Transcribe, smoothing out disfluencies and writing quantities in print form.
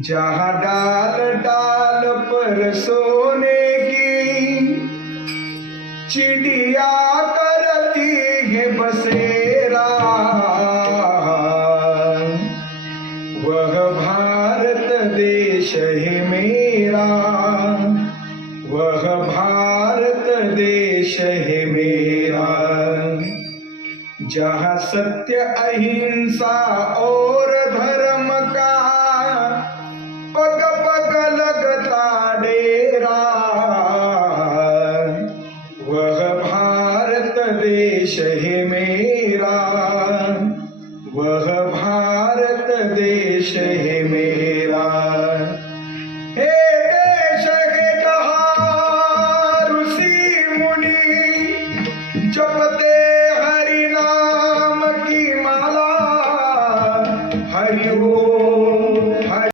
जहाँ डाल डाल पर सोने की चिड़िया करती है बसेरा, वह भारत देश है मेरा, वह भारत देश है मेरा। जहाँ सत्य अहिंसा और